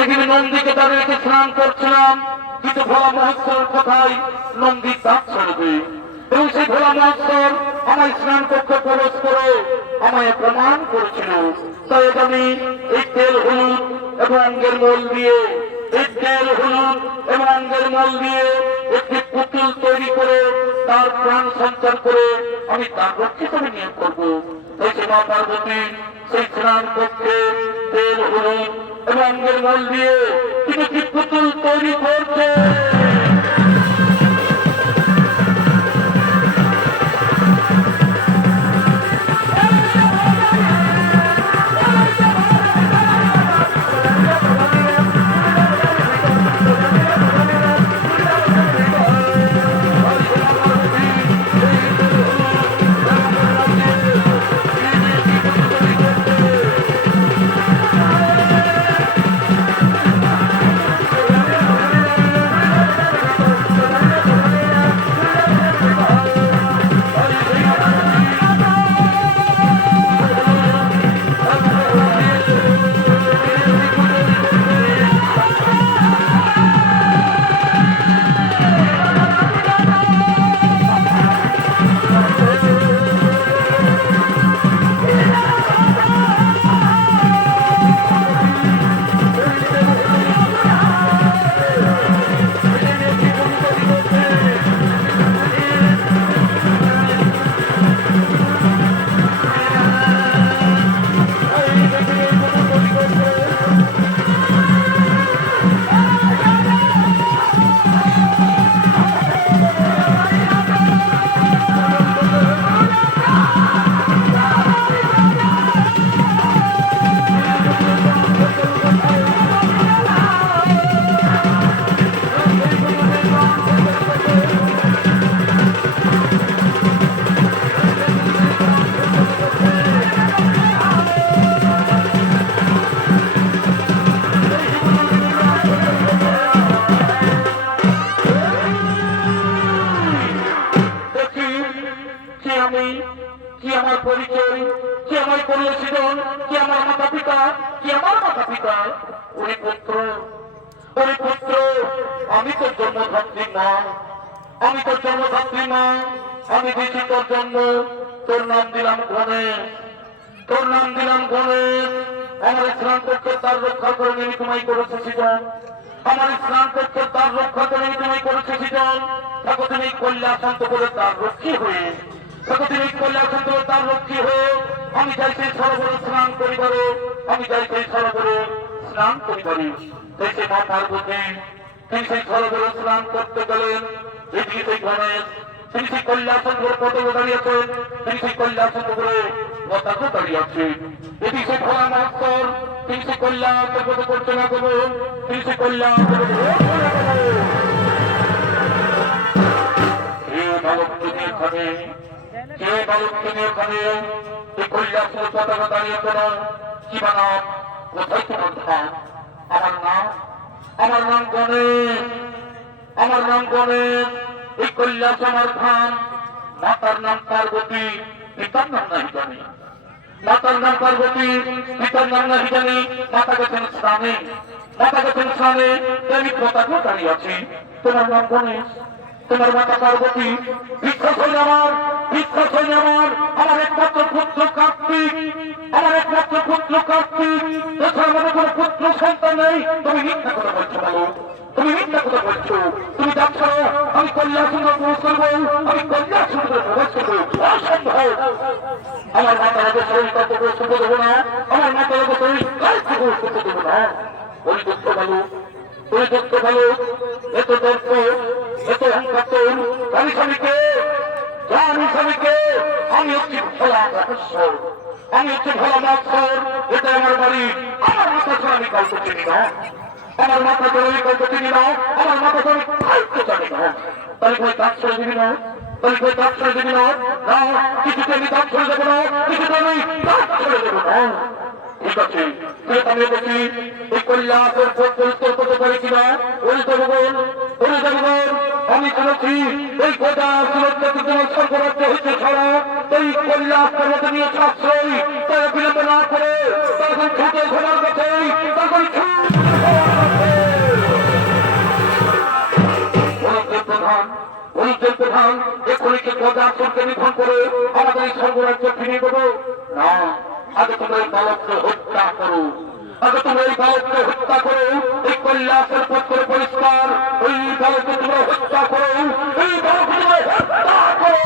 এখানে নন্দীকে তাদেরকে স্নান করছিলাম, কিন্তু ভোলা মহোৎসবের কথাই নন্দী দাঁত ছাড়বে এবং সেই ভোলা মহোৎসব আমায় স্নান কক্ষে প্রবেশ করে আমায় প্রমাণ করেছিল। তাই আমি এই তেল হলুদ এবং অঙ্গের মল দিয়ে একটি পুতুল তৈরি করে তার প্রাণ সঞ্চার করে আমি তার রক্ষে করে নিয়োগ করবো। তাই সে মা পার্বতী সেই স্নান কক্ষে তেল হলুদ এবং অঙ্গের মল দিয়ে তিনি কি পুতুল তৈরি করছে। কি আমার পরিচয়, কি আমার পরিচিতন, কি আমার মাতা পিতা, কি আমার মাতা পিতা। ওরে পুত্র, আমি তোর জন্মধাত্রী মা, আমি দিয়েছি তোর জন্ম, তোর নাম দিলাম গণেশ। আমার স্নান করতে তার রক্ষা করে নিয়ে তোমায় করেছে সৃজন, তাকে তুমি কল্যাণান্ত করে তার রক্ষী হয়ে আমি চাই সেই সরোবরে স্নান করিবারে, তাই সে মা পার্বতী তিনি সেই সরোবরে স্নান করতে গেলেন। এদিকে সেই গণেশ তিনি সেই কল্যাণচন্দ্রের পদকে দাঁড়িয়েছেন, তিনি সেই কল্যাণচন্দ্রে পতাকা দাঁড়িয়েছেন। এদিকে সেই ভোলা মহোৎসব তিনি সেই কল্যাণচন্দ্র করতে না দেব, তিনি সেই কল্যাণচন্দ্র পতাকা দাঁড়িয়ে কোনো কি বানাম, কোথায় তোমার ধাম? আমার নাম গণেশ, এই কৈলাস আমার ধাম। মাতার নাম পার্বতী, পিতার নাম নাহি জানি, মাতা গেছেন স্নানে, আমি পতাকা দাঁড়িয়ে আছি। তোমার নাম গণেশ, তোমার মাতা পার্বতী, বিশ্বাস হইলে আমার আমার একমাত্র পুত্র কার্তিক, এছাড়া আমাদের কোনো পুত্র সন্তান নেই। তুমি মিথ্যা কথা বলছো, তুমি যাচ্ছ আমি কল্যাণচন্দ্র প্রবেশ করবো, অসম্ভব। আমার মাতার আগে শরীর কত করতে দেবো না, ওই দুঃখ ভালো, এত দর্প, এত অহংকার, আমি হচ্ছি ভোলা মহোৎসব, এটা আমার বাড়ি। আমার মাথা ছাড়া আমি কাউকে চিনি না, আমার মাথা জানি না। তাহলে কই কাজ ছেড়ে দিবি না, কিছুতে আমি কাজ ছেড়ে দেবো না, ঠিক আছে। আমি বলছি এই কল্যাণের পরিষ্কার করতে পারি কিনা। আমি শুনেছি এই গোটা সুরক্ষাকে তোমার সরবরাহ হয়েছে ছাড়া এই কল্যাণ নিয়ে আশ্রয় তারা বিলম্ব না করে তখন ছুটে ঘোরার কাছে তখন বলছেন প্রধান এখনই কি গজাসনকে নিধন করে আমাদের এই স্বর্গরাজ্য ফিরিয়ে দেবো? না, আগে তোমরা এই বালককে হত্যা করো, আগে তোমরা এই বালককে হত্যা করো, এই কৈলাসের পথ করে পরিষ্কার, এই বালককে তোমরা হত্যা করো, এই বালককে তোমরা হত্যা করো।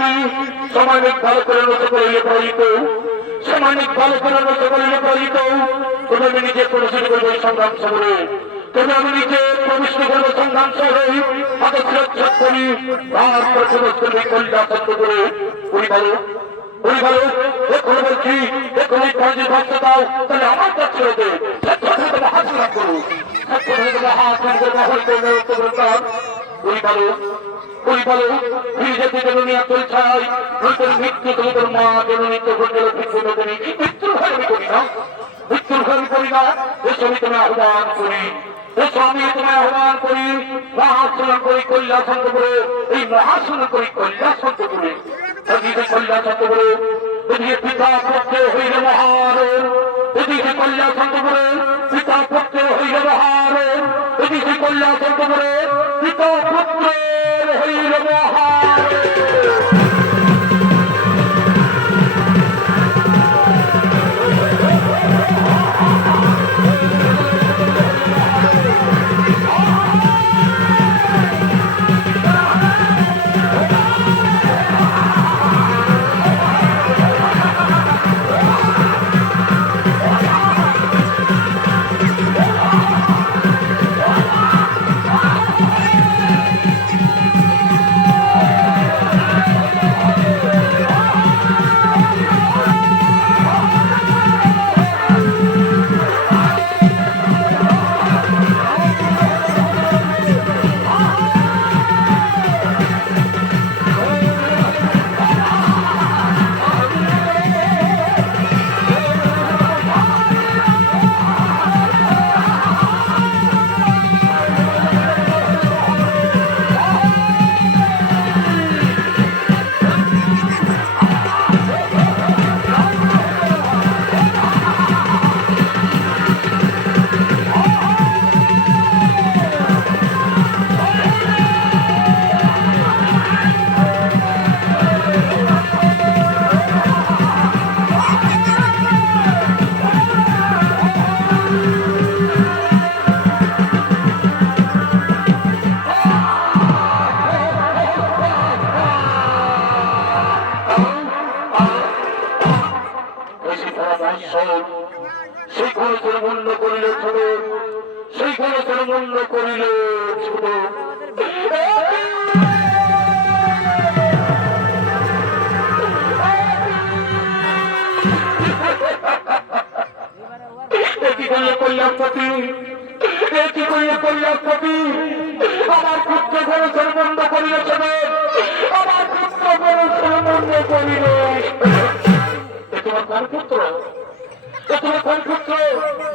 আমি সামাজিক ভালো করে নষ্ট করিলে পরিত সামাজিক ভালো করে নষ্ট করিলে পরিত তবে আমি নিজে প্রদর্শন করবো এই সংগ্রাম শহরে তবে আমি নিজে প্রবিষ্ট করবো সংগ্রাম শহরে হাতে সুরক্ষা করি তারপর সমস্ত কল্যাণ সত্য করে পরিবারক পরিবারক এখন বলছি এখন এই কাজে ভাবতে দাও তাহলে আমার কাছে ছেড়ে দে হাত করো পরিবারক ফিরে যেতে জননিয়া চলছাই নতুন মৃত্যু তোমাদের মা জননী তো মৃত্যুর ভয় আমি করি না মৃত্যুর ভয় আমি করি না এসব আমি তোমায় আহ্বান করি এসব আমি তোমায় আহ্বান করি মহাসন করি কল্যাণ সন্ত করে এই মহাসন করি কল্যাণ সন্ত করে কল্যাণ সন্ত করে এদিকে পিতা পক্ষে হইলে মহার এদিকে কল্যাণ সন্ত করে পিতা পক্ষে হইলে মহার এদিকে কল্যাণ সন্ত করে পিতা পুত্র হইলে মহার সেই খরচের মূল্য করিলে ছোট সেই খরচের মূল্য করিলে ছোট কল্যাণপতি এটি করিলে কল্যাণপতি আমার পুত্র খরচের মূল্য করিলে ছোট আমার পুত্র খরচের মূল্য করিলে তোমার কোন পুত্র তোমার কোন পুত্র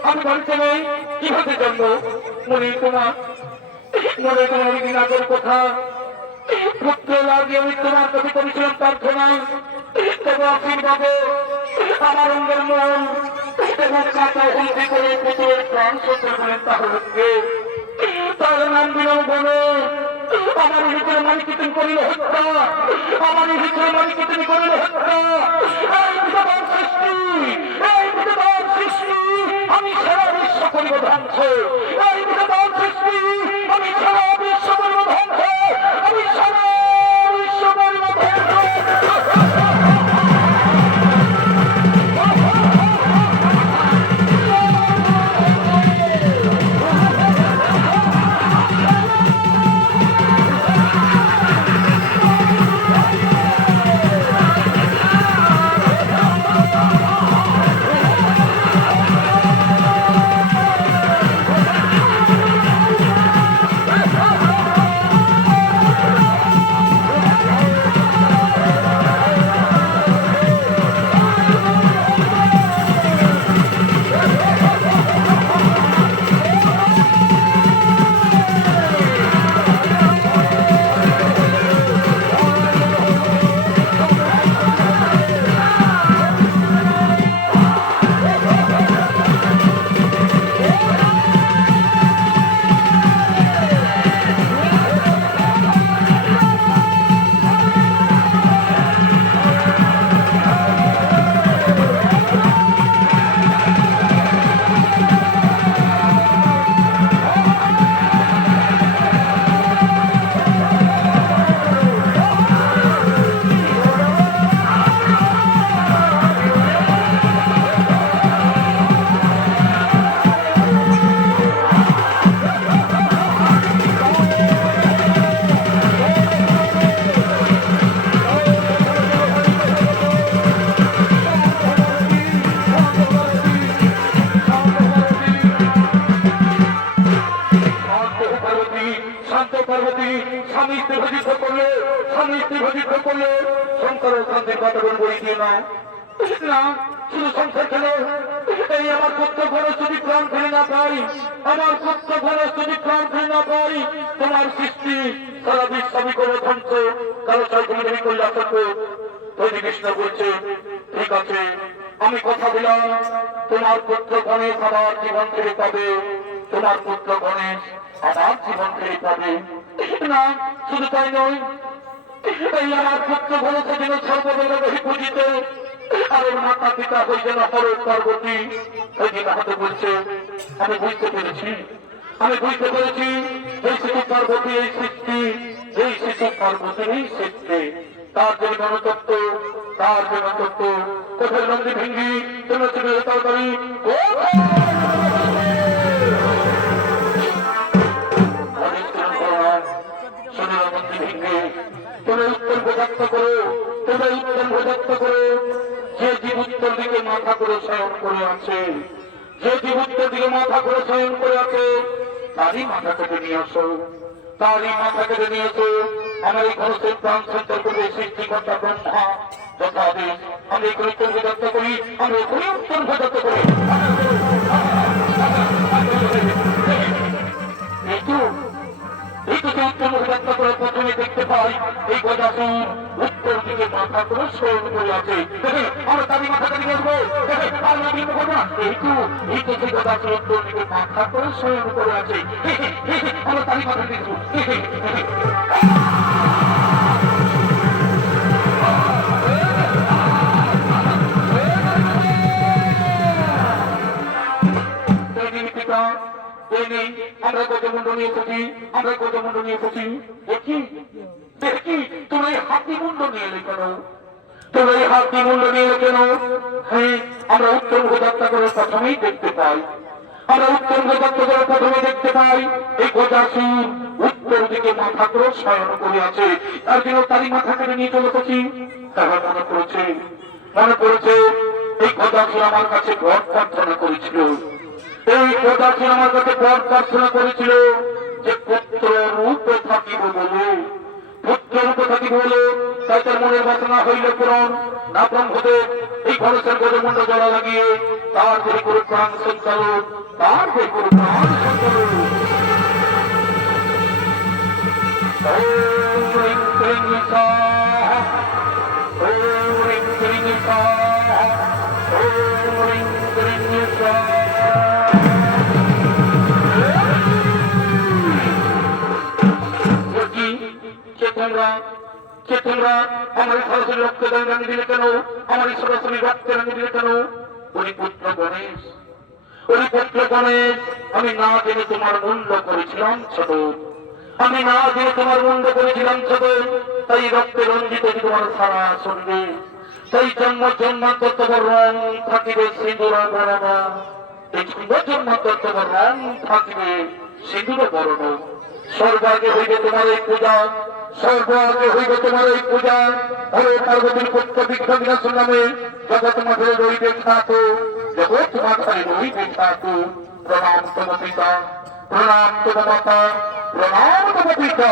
আমি বাড়িতে নেই কিভাবে জানবো মনে তোমার দিন আগের কথা পুত্র লাগিয়ে আমি তোমার কাছে করেছিলাম প্রার্থনা তবে আশীর্বাদে আমার অঙ্গের মন এবং কাঁচা হলদি করে পুত্রের প্রাণ সত্য বলেন তাহলে তার নাম দিলাম বলে আমার ভিতরে মালিকে তুমি করিলে হত্যা আমার ভিতরে মালিকে তুমি করিলে হত্যা আমি সারা বিশ্ব করিব ধ্বংস এই বিধান সৃষ্টি আমি সারা বিশ্ব করিব ধ্বংস আমি সারা বিশ্ব করিব শান্ত পার্বতী স্বামী স্ত্রী যুদ্ধ করলে সংসার ও শান্তির বাতাবরণ বই দিয়ে না না শুধু সংসার খেলে এই আমার পুত্র ঘরের যদি প্রাণ ফিরে না পাই তোমার সৃষ্টি সারা বিশ্ব আমি করে ধ্বংস কারো সাইকেল করলে আসবে তৈরি কৃষ্ণ বলছে ঠিক আছে আমি কথা দিলাম তোমার পুত্র গণেশ আমার জীবন ফিরে পাবে না শুধু তাই নয় এই আমার পুত্র বলেছে যেন সর্ববেলা বহি পূজিত আর ওর মাতা পিতা হয়ে যেন হর পার্বতী ওই দিন হাতে বলছে আমি বুঝতে পেরেছি এই শিশু পার্বতী এই সৃষ্টি তার যে মনোতত্ত্ব কোথায় নন্দী ভেঙ্গি তুমি তাড়াতাড়ি যে জীব উত্তর দিকে মাথা করে শয়ন করে আছে তারই মাথা কেটে নিয়ে আসো আমার এই ঘরের প্রাণ সঞ্চার করবে সৃষ্টিকর্তা ব্রহ্মা যথাদেশ আমি এই উত্তর ভোজাত্ত করি প্রথমে দেখতে পাই এই গজাসুর উত্তর দিকে মাথা করে শয়ন করে আছে আমরা তারই মাথাটা নিয়ে আসবো সেই গজাসুর উত্তর দিকে মাথা করে শয়ন করে আছে আমরা তারই মাথা দিয়ে আমরা গজমুণ্ড নিয়ে এসেছি দেখি তোমরা এই হাতি মুন্ড নিয়ে এলে কেন হ্যাঁ আমরা উত্তর যাত্রা করে প্রথমেই দেখতে পাই এই গজাসুর উত্তর দিকে মাথা করে শয়ন করে আছে তার জন্য তারই মাথা কেটে নিয়ে চলে এসেছি তারা মনে পড়েছে এই গজাসুর আমার কাছে ঘর প্রার্থনা করেছিল যে পুত্র রূপে থাকিব বলে তাই তার মনের বাসনা হইলে পূরণ না পূরণ হতে এই খরচের গজমুণ্ড জলা লাগিয়ে তার যে করে প্রাণ সঞ্চালন তোমরা আমার সরাসরি রক্তদান রাঙিয়ে দিলে কেন পুত্র গণেশ আমি না জেনে তোমার মুন্ড করেছিলাম ছোট তাই রক্তে রঞ্জিত তোমার সারা শুনবে তাই জন্মান্তর তোমার রং থাকিবে সিঁদুর বরণ এই জন্মান্তর তোমার রং থাকিবে সিঁদুর বরণ সর্বাগে হইবে তোমার এই পূজা হরে পার্বতীর পুত্র বিঘ্ন বিনাশের নামে জগৎ মাঝে রইবে খ্যাত প্রণাম তম পিতা প্রণাম তম মাতা প্রণাম তম পিতা